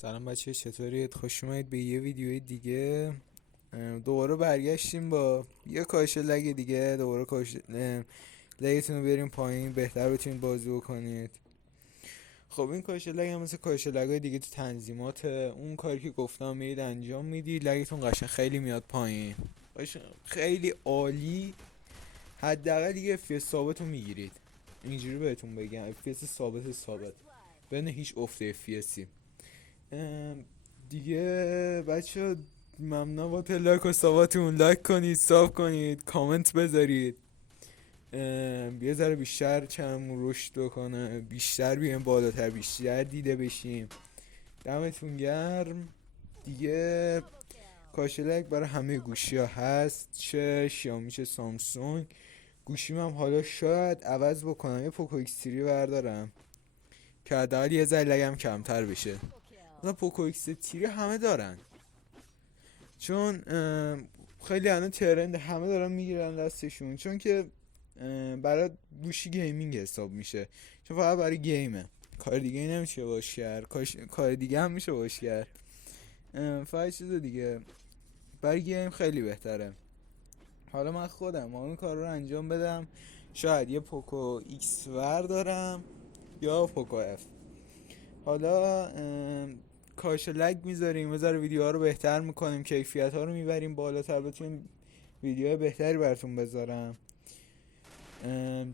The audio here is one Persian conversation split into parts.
سلام بچه، چطورید؟ خوش اومدید به یه ویدیوی دیگه. دوباره برگشتیم با یه کاهش لگ دیگه. دوباره کاهش لگتون رو بریم پایین، بهتر بتونید بازی بکنید. خب این کاهش لگ هم مثل کاهش لگای دیگه تو تنظیمات اون کاری که گفتم میرید انجام میدید، لگتون قشنگ خیلی میاد پایین، خیلی عالی. حداقل یه FPS ثابت رو میگیرید. اینجوری بهتون بگم، FPS ثابت بدون هیچ افت FPSی. دیگه بچه ممنون با لایک و ساباتون. لایک کنید، ساب کنید، کامنت بذارید. یه ذره بیشتر چنمون رشد بکنه، بیشتر بیایم بالاتر، بیشتر دیده بشیم. دمتون گرم. دیگه کاشلک برای همه گوشی ها هست، چه شیائومی چه سامسونگ. گوشیم هم حالا شاید عوض بکنم، یه پوکو ایکس 3 بردارم که حداقل یه ذره لگم کمتر بشه. مثلا پوکو ایکس 3 همه دارن، چون خیلی الان ترند، همه دارن میگیرن دستشون، چون که برای گوشی گیمینگ حساب میشه، چون فقط برای گیمه، کار دیگه نمیشه باش کرد. کار دیگه هم میشه باش کرد، فقط چیز دیگه برای گیم خیلی بهتره. حالا من خودم اون کار رو انجام بدم، شاید یه پوکو ایکس دارم یا پوکو اف. حالا کاش لگ میذاریم، بذار ویدیوها رو بهتر میکنیم، کیفیت ها رو میبریم بالاتر، بتونیم ویدیوهای بهتری براتون بذارم.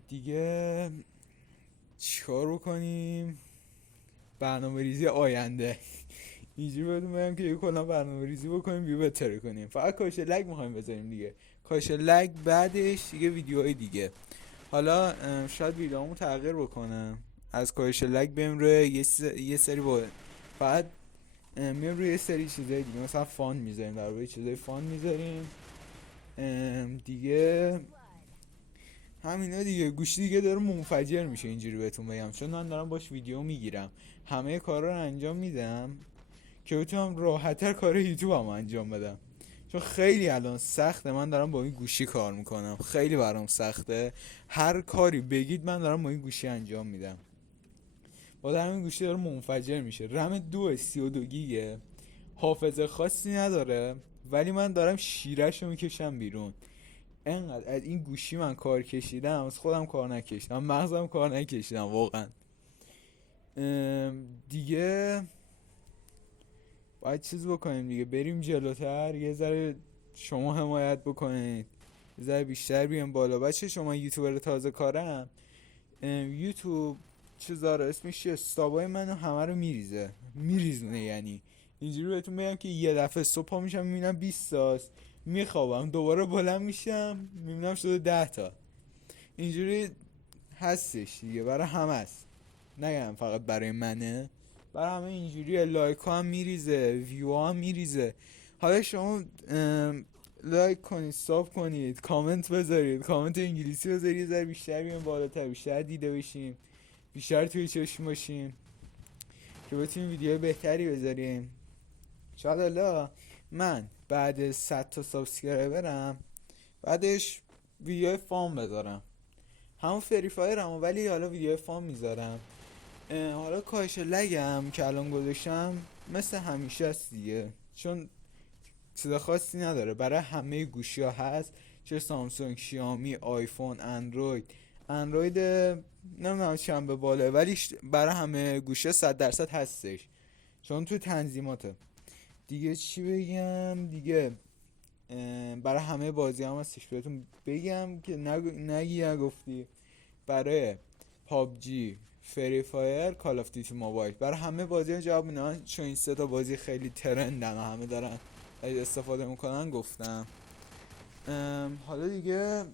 دیگه چیکار بکنیم؟ برنامه ریزی آینده اینجوری بهتون بگم که کلا برنامه ریزی بکنیم، بیو بهتر کنیم. فقط کاش لگ میخوایم بذاریم دیگه، کاش لگ بعدش دیگه ویدیوهای دیگه. حالا شاید ویدیوامو تغییر بکنم، از کاش لگ بریم روی یه سری با فقط میام روی یه سری چیزای دیگه، مثلا فان میذاریم، در روی چیزای فان میذاریم دیگه. همینا دیگه. گوشی دیگه داره منفجر میشه، اینجوری بهتون بگم، چون من دارم باش ویدیو میگیرم، همه کارا رو انجام میدم که بتونم راحت‌تر کار یوتیوبم انجام بدم، چون خیلی الان سخته. من دارم با این گوشی کار میکنم، خیلی برام سخته. هر کاری بگید من دارم با این گوشی انجام میدم. با همین گوشی داره منفجر میشه. رم 32 گیگه، حافظه خاصی نداره، ولی من دارم شیره‌شو میکشم بیرون. انقدر از این گوشی من کار کشیدم، از خودم کار نکشیدم، مغزم کار نکشیدم واقعا. دیگه باید چیز بکنیم دیگه، بریم جلوتر، یه ذره شما حمایت بکنید، یه ذره بیشتر بیام بالا. بچه شما یوتیوبر تازه کارم، یوتیوب چیز داره اسمش چیه، استابای منو همه رو میریزونه. یعنی اینجوری بهتون بگم که یه دفعه صبح میشم میبینم 20 تاست، میخوابم دوباره بلند میشم میبینم شده 10 تا. اینجوری هستش دیگه، برای همه است، نگم فقط برای منه، برای همه اینجوریه. لایک ها هم میریزه، ویو ها هم میریزه. حالا شما لایک کنید، ساب کنید، کامنت بذارید، کامنت انگلیسی بذارید، یه ذره بیشتر بیان بالاتر، بیشتر دیده بشیم، بیشتر توی چشم باشیم که بتونیم ویدیو بهتری بذاریم. شاید حالا من بعد 100 تا سابسکرایبرم بعدش ویدیو فام بذارم، همون فری فایر هم، ولی حالا ویدیو فام میذارم. حالا کاهش لگم که الان گذاشتم مثل همیشه است دیگه، چون چیز خاصی نداره، برای همه گوشی ها هست، چه سامسونگ، شیائومی، آیفون، اندروید نمیدونم چند به بالا، ولی برای همه گوشی 100% هستش، چون تو تنظیماته. دیگه چی بگم دیگه؟ برای همه بازی هم هستش. بهتون بگم که نگی نگفتی، برای پابجی، فری فایر، کال آف دیوتی موبایل، برای همه بازی ها جواب میدم، چون این سه تا بازی خیلی ترندن و همه دارن استفاده میکنن گفتم. حالا دیگه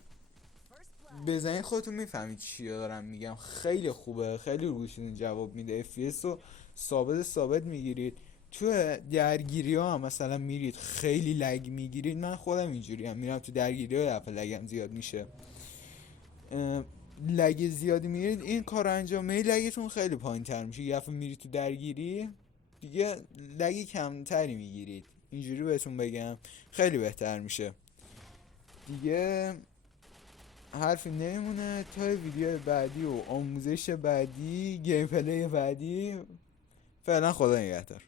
بزنید خودتون میفهمید چی دارم میگم. خیلی خوبه، خیلی روشون جواب میده، FPS رو ثابت میگیرید. تو درگیری ها هم مثلا میرید خیلی لگ میگیرید، من خودم اینجوری هم میرم تو درگیری ها دفعه لگم زیاد میشه. لگ زیادی میرید این کار انجام میدید، لگتون خیلی پایین تر میشه. یه دفعه میرید تو درگیری دیگه لگ کمتری میگیرید، اینجوری بهتون بگم خیلی بهتر میشه. دیگه حرفی نمیمونه تا ویدیو بعدی و آموزش بعدی، گیم پلی بعدی. فعلا خدا نگهدار.